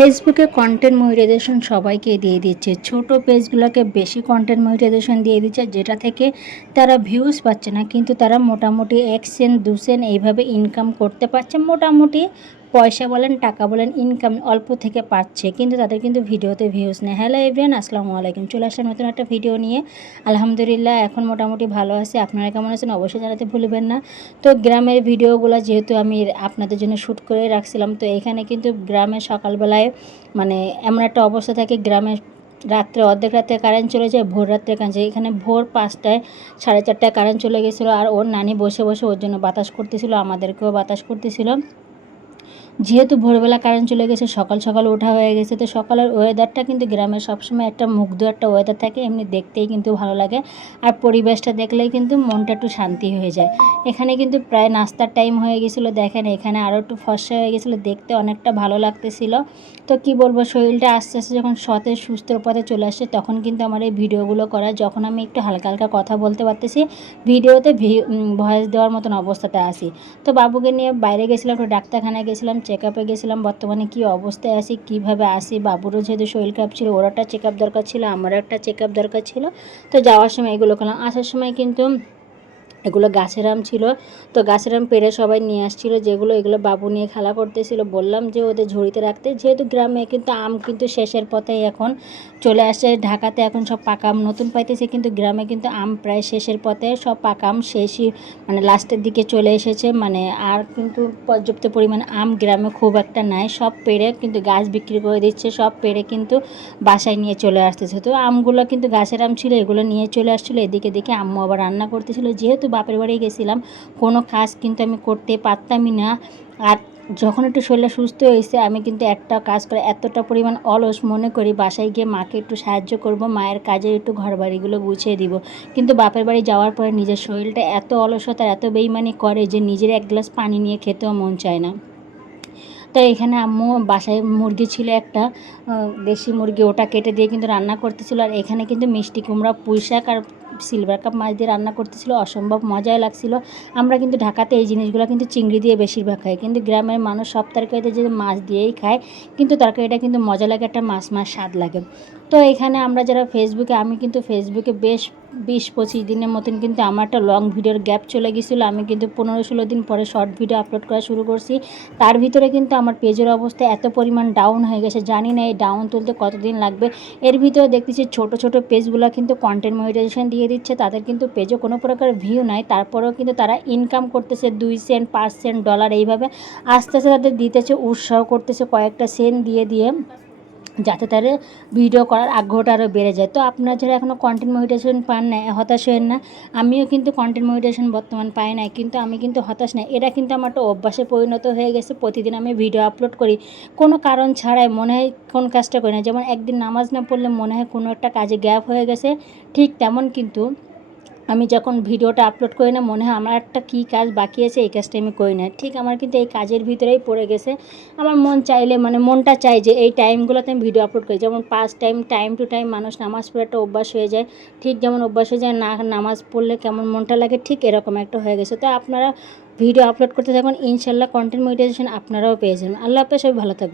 ফেসবুকে content monetization সবাইকে দিয়ে দিচ্ছে। ছোট পেজগুলোকে বেশি কন্টেন্ট মনিটাইজেশন দিয়ে দিচ্ছে, যেটা থেকে তারা ভিউজ পাচ্ছে না। কিন্তু তারা মোটামুটি এক সেন্ট দু সেন্ট এইভাবে ইনকাম করতে পারছে। মোটামুটি পয়সা বলেন, টাকা বলেন ইনকাম অল্প থেকে পাচ্ছে, কিন্তু তাদের কিন্তু ভিডিওতে ভিউজ নেই। হ্যালো এভরিয়ান আসসালামু আলাইকুম। চলে আসলাম নতুন একটা ভিডিও নিয়ে। আলহামদুলিল্লাহ, এখন মোটামুটি ভালো আছে। আপনারা কেমন আছেন অবশ্যই জানাতে ভুলবেন না। তো গ্রামের ভিডিওগুলো যেহেতু আমি আপনাদের জন্য শ্যুট করে রাখছিলাম, তো এখানে কিন্তু গ্রামে সকালবেলায় মানে এমন একটা অবস্থা থাকে, গ্রামে রাত্রে অর্ধেক রাত্রে কারেন্ট চলে যায়, ভোর রাত্রে কারেন্ট যায়। এখানে ভোর পাঁচটায় সাড়ে চারটায় কারেন্ট চলে গেছিল, আর ওর নানি বসে বসে ওর জন্য বাতাস করতেছিল, আমাদেরকেও বাতাস করতেছিল। যেহেতু ভোরবেলা কারেন্ট চলে গেছে, সকাল সকাল ওঠা হয়ে গেছে, তো সকালের ওয়েদারটা কিন্তু গ্রামের সবসময় একটা মুগ্ধ একটা ওয়েদার থাকে, এমনি দেখতেই কিন্তু ভালো লাগে। আর পরিবেশটা দেখলেই কিন্তু মনটা একটু শান্তি হয়ে যায়। এখানে কিন্তু প্রায় নাস্তার টাইম হয়ে গেছিল, দেখেন এখানে আরও একটু ফর্সা হয়ে গেছিল, দেখতে অনেকটা ভালো লাগতেছিল। তো কি বলব, শরীরটা আস্তে আস্তে যখন সতেজ সুস্থর পথে চলে আসছে, তখন কিন্তু আমার এই ভিডিওগুলো করা, যখন আমি একটু হালকা হালকা কথা বলতে পারতেছি, ভিডিওতে ভয়েস দেওয়ার মতন অবস্থাতে আসি তো বাবুকে নিয়ে বাইরে গেছিলাম, একটু ডাক্তারখানায় গেছিলাম চেক আপে গেছিলাম, বর্তমানে কি অবস্থায় আছি, কীভাবে আসি বাবুরও যেহেতু শরীর খারাপ ছিল ওর একটা চেক আপ দরকার ছিল, আমারও একটা চেক আপ দরকার ছিল, তো যাওয়ার সময় এগুলো করলাম। আসার সময় কিন্তু এগুলো গাছের আম ছিল। তো গাছের আম পেড়ে সবাই নিয়ে আসছিল, যেগুলো এগুলো বাবু নিয়ে খেলা করতেছিল। বললাম যে ওদের ঝুড়িতে রাখতে। যেহেতু গ্রামে কিন্তু আম কিন্তু শেষের পথেই এখন চলে আসে। ঢাকাতে এখন সব পাকা আম নতুন পাইতেছে, কিন্তু গ্রামে কিন্তু আম প্রায় শেষের পথে। সব পাকা আম শেষই মানে লাস্টের দিকে চলে এসেছে। মানে আর কিন্তু পর্যাপ্ত পরিমাণ আম গ্রামে খুব একটা নাই। সব পেড়ে কিন্তু গাছ বিক্রি করে দিচ্ছে। সব পেড়ে কিন্তু বাসায় নিয়ে চলে আসতেছে। তো আমগুলো কিন্তু গাছের আম ছিল, এগুলো নিয়ে চলে আসছিল। এদিকে দেখে আম্মু আবার রান্না করতেছিল। যেহেতু বাপের বাড়ি গেছিলাম, কোনো কাজ কিন্তু আমি করতে পারতামই না। আর যখন একটু শরীরটা সুস্থ হয়েছে, আমি কিন্তু একটা কাজ করে এতটা পরিমাণ অলস মনে করি, বাসায় গিয়ে মাকে একটু সাহায্য করব, মায়ের কাজে একটু ঘর বাড়িগুলো গুছিয়ে দিব। কিন্তু বাপের বাড়ি যাওয়ার পরে নিজের শরীরটা এত অলসতা এত বেইমানি করে যে নিজের এক গ্লাস পানি নিয়ে খেতেও মন চায় না। তো এখানে আম্মু বাসায় মুরগি ছিল একটা দেশি মুরগি, ওটা কেটে দিয়ে কিন্তু রান্না করতেছিল। আর এখানে কিন্তু মিষ্টি কুমড়া পুঁই শাক আর সিলভার কাপ মাছ দিয়ে রান্না করতেছিল, অসম্ভব মজাই লাগছিল। আমরা কিন্তু ঢাকাতে এই জিনিসগুলো কিন্তু চিংড়ি দিয়ে বেশিরভাগ খাই। কিন্তু গ্রামের মানুষ সব তরকারিতে যে মাছ দিয়েই খায়, কিন্তু তরকারিটা কিন্তু মজা লাগে, একটা মাছ মাছ স্বাদ লাগে। তো এখানে আমরা যারা ফেসবুকে আমি কিন্তু ফেসবুকে বেশ বিশ পঁচিশ দিনের মতন কিন্তু আমার একটা লং ভিডিওর গ্যাপ চলে গেছিল। আমি কিন্তু পনেরো ষোলো দিন পরে শর্ট ভিডিও আপলোড করা শুরু করছি। তার ভিতরে কিন্তু আমার পেজের অবস্থা এত পরিমাণ ডাউন হয়ে গেছে, জানি না এই ডাউন তুলতে কতদিন লাগবে। এর ভিতরে দেখতেছি ছোট ছোট পেজগুলো কিন্তু কন্টেন্ট মনিটাইজেশন দিয়ে দিচ্ছে, তাদের কিন্তু পেজে কোনো প্রকার ভিউ নাই। তারপরেও কিন্তু তারা ইনকাম করতেছে দুই সেন্ট পাঁচ সেন্ট ডলার এইভাবে। আস্তে আস্তে তাদের দিতেছে, উৎসাহ করতেছে কয়েকটা সেন্ট দিয়ে দিয়ে। যাতে তার ভিডিও করার আগ্রহটা আরও বেড়ে যায়। তো আপনার যারা এখনও কন্টেন্ট মোডিটেশন পান না হতাশ হয়েন না। আমিও কিন্তু কন্টেন্ট মোডিটেশন বর্তমান পাই নাই, কিন্তু আমি কিন্তু হতাশ নাই। এটা কিন্তু আমার একটা অভ্যাসে পরিণত হয়ে গেছে, প্রতিদিন আমি ভিডিও আপলোড করি। কোনো কারণ ছাড়াই মনে হয় কোন কাজটা করি না। যেমন একদিন নামাজ না পড়লে মনে হয় কোনো একটা কাজে গ্যাপ হয়ে গেছে, ঠিক তেমন কিন্তু আমি যখন ভিডিওটা আপলোড করি না, মনে হয় আমার একটা কী কাজ বাকি আছে, এই কাজটা আমি করি না। ঠিক আমার কিন্তু এই কাজের ভিতরেই পড়ে গেছে। আমার মন চাইলে মানে মনটা চাই যে এই টাইমগুলোতে আমি ভিডিও আপলোড করি। যেমন পাঁচ টাইম টাইম টু টাইম মানুষ নামাজ পড়ে একটা অভ্যাস হয়ে যায়। ঠিক যেমন অভ্যাস হয়ে যায়, না নামাজ পড়লে কেমন মনটা লাগে, ঠিক এরকম একটা হয়ে গেছে। তো আপনারা ভিডিও আপলোড করতে থাকুন। ইনশাল্লাহ কন্টেন্ট মনিটাইজেশন আপনারাও পেয়ে যাবেন। আল্লাহ হাফেজ, সবাই ভালো থাকবে